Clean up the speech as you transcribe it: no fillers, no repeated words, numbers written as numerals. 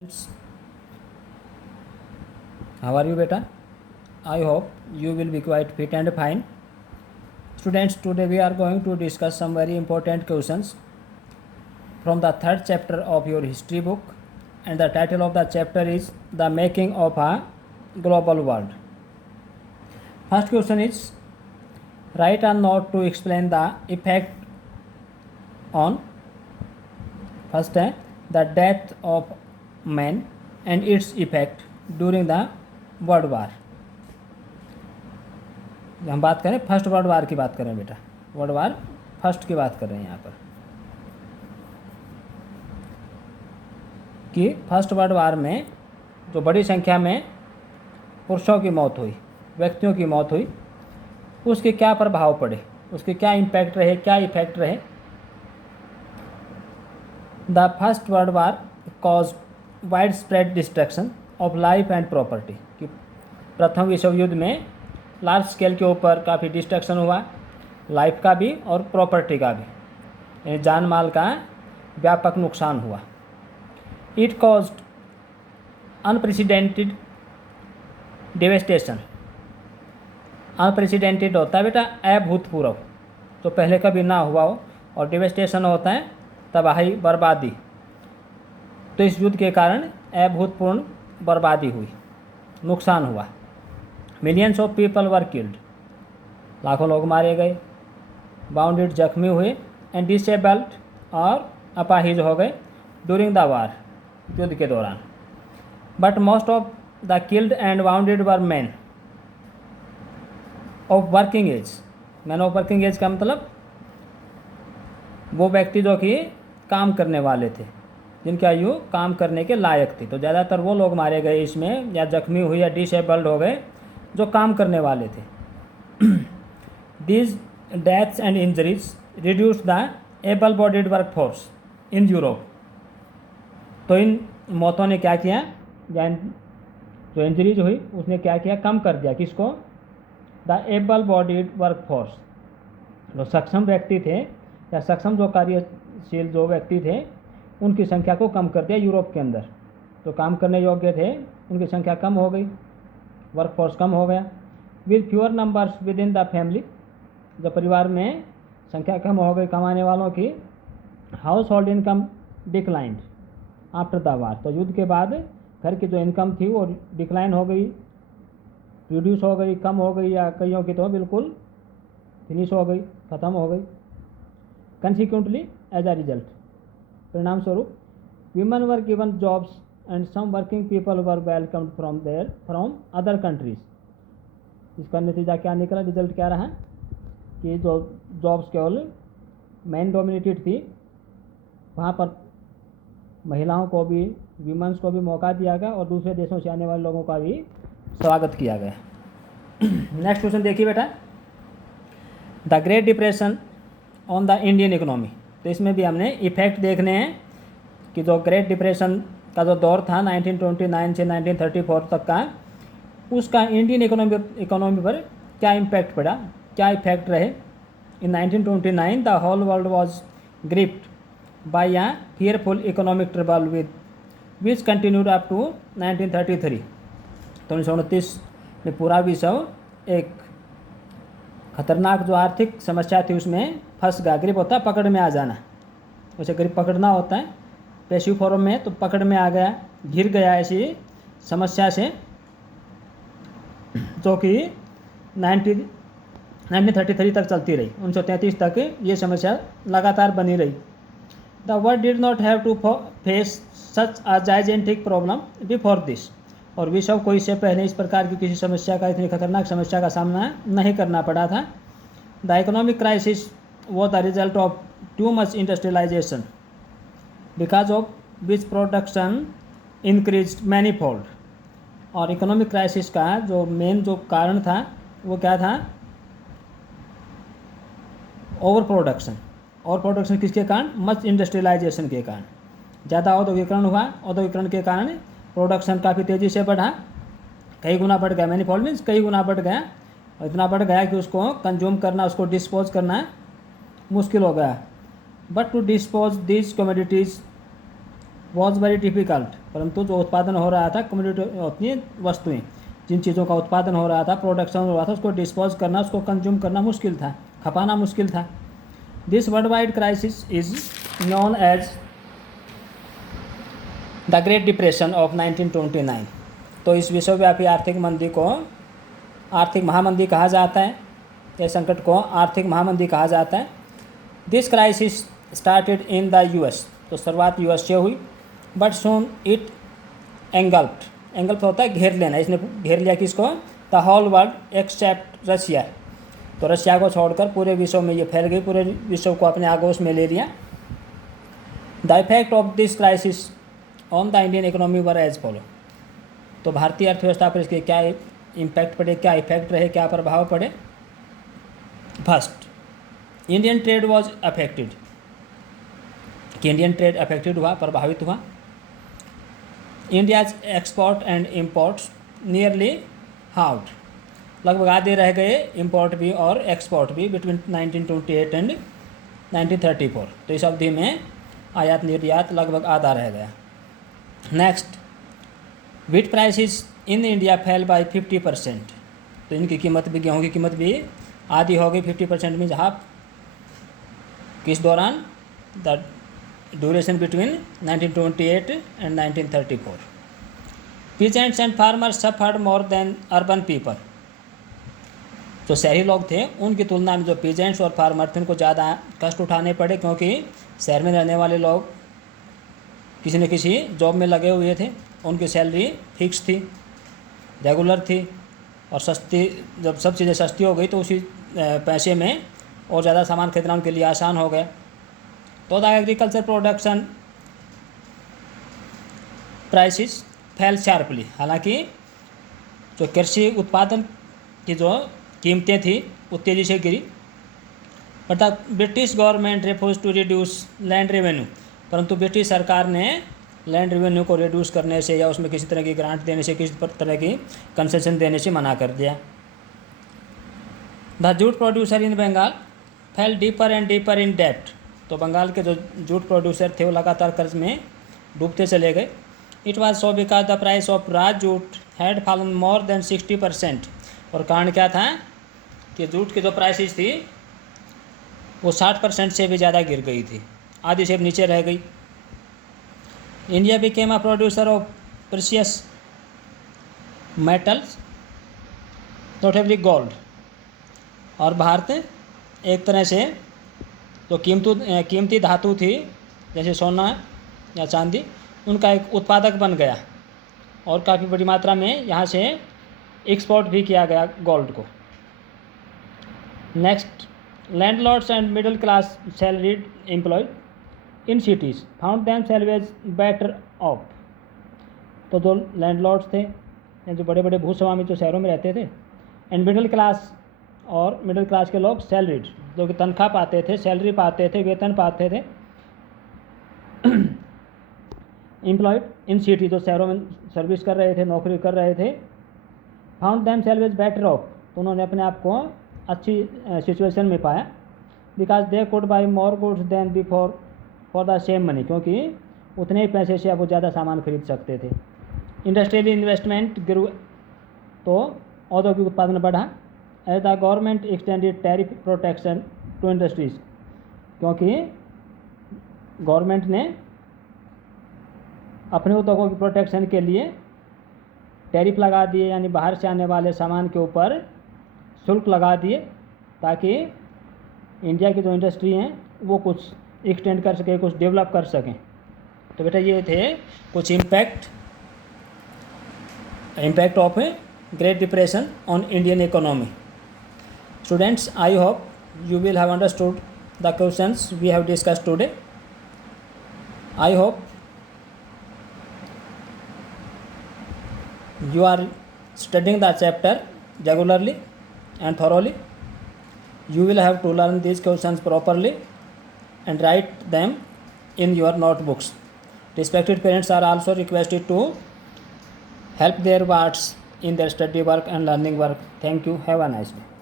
Friends, how are you beta? I hope you will be quite fit and fine. Students, today we are going to discuss some very important questions from the third chapter of your history book, and the title of the chapter is The Making of a Global World. First question is, write a note to explain the effect on first the death of man and its effect during the world war. हम बात करें first world war की बात करें बेटा, world war first की बात कर रहे हैं यहाँ पर कि फर्स्ट वर्ल्ड वार में जो बड़ी संख्या में पुरुषों की मौत हुई, व्यक्तियों की मौत हुई, उसके क्या प्रभाव पड़े, उसके क्या इम्पैक्ट रहे, क्या इफेक्ट रहे. The first world war cause wide spread destruction of life and property, कि प्रथम विश्व युद्ध में लार्ज स्केल के ऊपर काफ़ी डिस्ट्रक्शन हुआ, लाइफ का भी और प्रॉपर्टी का भी, यानी जान माल का व्यापक नुकसान हुआ. It caused unprecedented devastation. Unprecedented होता है बेटा अभूतपूर्व, तो पहले कभी ना हुआ हो, और डेवेस्टेशन होता है तबाही, बर्बादी. तो इस युद्ध के कारण अभूतपूर्व बर्बादी हुई, नुकसान हुआ. Millions of people were killed, लाखों लोग मारे गए. बाउंडेड, जख्मी हुए. एंड डिसेबल्ड और अपाहिज हो गए ड्यूरिंग द वार, युद्ध के दौरान. But most of the killed and bounded were man of working age. Man of working age का मतलब वो व्यक्ति जो कि काम करने वाले थे, जिनकी आयु काम करने के लायक थी. तो ज़्यादातर वो लोग मारे गए इसमें, या जख्मी हुए या डिसेबल्ड हो गए जो काम करने वाले थे. These deaths and injuries reduce the able bodied work force in Europe. तो इन मौतों ने क्या किया, या जो इंजरीज हुई उसने क्या किया, कम कर दिया. किसको? The able bodied work force. जो सक्षम व्यक्ति थे या सक्षम जो कार्यशील जो व्यक्ति थे, उनकी संख्या को कम कर दिया यूरोप के अंदर. तो काम करने योग्य थे उनकी संख्या कम हो गई, वर्क फोर्स कम हो गया. With fewer numbers with in the family, जब परिवार में संख्या कम हो गई कमाने वालों की. House hold income declined after the war. तो युद्ध के बाद घर की जो इनकम थी वो डिक्लाइन हो गई, रिड्यूस हो गई, कम हो गई, या कईयों की तो बिल्कुल फिनिश हो गई, ख़त्म हो गई. कंसिक्वेंटली एज अ रिजल्ट, परिणाम स्वरूप women were given jobs and some working people were welcomed from other countries. इसका नतीजा क्या निकला, रिजल्ट क्या रहा कि जो जॉब्स केवल मैन डोमिनेटेड थी, वहाँ पर महिलाओं को भी, वीमेंस को भी मौका दिया गया, और दूसरे देशों से आने वाले लोगों का भी स्वागत किया गया. नेक्स्ट क्वेश्चन देखिए बेटा, the great depression on the Indian economy. तो इसमें भी हमने इफेक्ट देखने हैं कि जो ग्रेट डिप्रेशन का जो दौर था 1929 से 1934 तक का, उसका इंडियन इकोनॉमी पर क्या इम्पैक्ट पड़ा, क्या इफेक्ट रहे. In 1929 the whole world was gripped by a fearful economic trouble which continued up to 1933. तो 1929 में पूरा विश्व एक खतरनाक जो आर्थिक समस्या थी उसमें फंस गया. ग्रिप होता है पकड़ में आ जाना, उसे ग्रिप पकड़ना होता है पैसिव फॉर्म में, तो पकड़ में आ गया, घिर गया ऐसी समस्या से, जो कि 1933 तक चलती रही. 1933 तक ये समस्या लगातार बनी रही. The world did not have to face such a gigantic problem before this. और विश्व को इससे पहले इस प्रकार की किसी समस्या का, इतनी खतरनाक समस्या का सामना नहीं करना पड़ा था. The economic crisis was the result of too much industrialization, because of which production increased manifold. और इकोनॉमिक क्राइसिस का जो मेन जो कारण था वो क्या था, ओवर प्रोडक्शन. ओवर प्रोडक्शन किसके कारण, मच इंडस्ट्रियलाइजेशन के कारण. ज़्यादा औद्योगिकरण हुआ, औद्योगिकरण के कारण प्रोडक्शन काफ़ी तेज़ी से बढ़ा, कई गुना बढ़ गया. मैनीफोल्ड मीन्स कई गुना बढ़ गया, और इतना बढ़ गया कि उसको कंज्यूम करना, उसको डिस्पोज करना मुश्किल हो गया. But to dispose this commodities was very difficult, परंतु जो उत्पादन हो रहा था कम्युनिटी अपनी वस्तुएं, जिन चीज़ों का उत्पादन हो रहा था, प्रोडक्शन हो रहा था, उसको डिस्पोज करना, उसको कंज्यूम करना मुश्किल था, खपाना मुश्किल था। This world wide crisis is known as the great depression of 1929। तो इस विश्वव्यापी आर्थिक मंदी को आर्थिक महामंदी कहा जाता है, इस संकट को आर्थिक महामंदी कहा जाता है। This crisis started in the US, तो शुरुआत यूएस से हुई, बट सोन इट एंगल्फ होता है घेर लेना, इसने घेर लिया किसको, the whole world except Russia, तो रशिया को छोड़कर पूरे विश्व में ये फैल गई, पूरे विश्व को अपने आगोश में ले लिया। The effect of this crisis on the Indian economy were as follow, तो भारतीय अर्थव्यवस्था पर इसके क्या इम्पैक्ट पड़े, क्या इफेक्ट रहे, क्या प्रभाव पड़े। First, Indian trade was affected, कि इंडियन ट्रेड अफेक्टेड हुआ, प्रभावित हुआ। India's export and imports nearly halved, लगभग आधे रह गए इम्पोर्ट भी और एक्सपोर्ट भी बिटवीन 1928 एंड 1934, तो इस अवधि में आयात निर्यात लगभग आधा रह गया। Next, wheat prices in India fell by 50%, तो इनकी कीमत भी, गेहूँ की कीमत भी आधी हो गई, 50% मीन्स हाफ। किस दौरान, the duration between 1928 and 1934। Peasants and farmers suffered more than urban people, जो शहरी लोग थे उनकी तुलना में जो पीजेंट्स और फार्मर थे उनको ज़्यादा कष्ट उठाने पड़े, क्योंकि शहर में रहने वाले लोग किसी न किसी जॉब में लगे हुए थे, उनकी सैलरी फिक्स थी, रेगुलर थी, और सस्ती, जब सब चीज़ें सस्ती हो गई तो उसी पैसे में और ज़्यादा सामान खरीदना उनके लिए आसान हो गया। तो the agriculture production prices fail sharply, हालांकि जो कृषि उत्पादन की जो कीमतें थी वो तेज़ी से गिरी। But the British government refuse to reduce land revenue, परंतु ब्रिटिश सरकार ने लैंड रेवेन्यू को रिड्यूस करने से या उसमें किसी तरह की ग्रांट देने से, किसी तरह की कंसेशन देने से मना कर दिया। The jute producer in Bengal fell deeper and deeper in डेब्ट, तो बंगाल के जो जूट प्रोड्यूसर थे वो लगातार कर्ज में डूबते चले गए। It was so because the price of raw jute had fallen more than 60%, और कारण क्या था कि जूट की जो प्राइसेस थी वो 60% से भी ज़्यादा गिर गई थी, आधी से नीचे रह गई। India became a producer of precious metals notably gold, और भारत एक तरह से जो कीमती धातु थी जैसे सोना या चांदी, उनका एक उत्पादक बन गया, और काफ़ी बड़ी मात्रा में यहाँ से एक्सपोर्ट भी किया गया गोल्ड को। Next, landlords and middle class salaried employed in cities found themselves better off, तो जो लैंडलॉर्ड्स थे, जो बड़े बड़े भूस्वामी जो शहरों में रहते थे, एंड मिडिल क्लास, और मिडिल क्लास के लोग सैलरीड, जो कि तनख्वाह पाते थे, सैलरी पाते थे, वेतन पाते थे, एम्प्लॉयड इन सिटी, जो शहरों में सर्विस कर रहे थे, नौकरी कर रहे थे, found themselves better off, तो उन्होंने अपने आप को अच्छी सिचुएशन में पाया। Because they could buy more goods than before for the same money, क्योंकि उतने ही पैसे से अब वो ज़्यादा सामान खरीद सकते थे। इंडस्ट्रियल इन्वेस्टमेंट ग्रू, तो औद्योगिक उत्पादन बढ़ा। As the government extended tariff protection to industries, क्योंकि गवर्नमेंट ने अपने उद्योगों की प्रोटेक्शन के लिए टैरिफ लगा दिए, यानी बाहर से आने वाले सामान के ऊपर शुल्क लगा दिए, ताकि इंडिया की जो इंडस्ट्री हैं वो कुछ एक्सटेंड कर सके, कुछ डेवलप कर सकें। तो बेटा ये थे कुछ impact of great depression on Indian economy. Students, I hope you will have understood the questions we have discussed today. I hope you are studying the chapter regularly and thoroughly. You will have to learn these questions properly and write them in your notebooks. Respected parents are also requested to help their wards in their study work and learning work. Thank you. Have a nice day.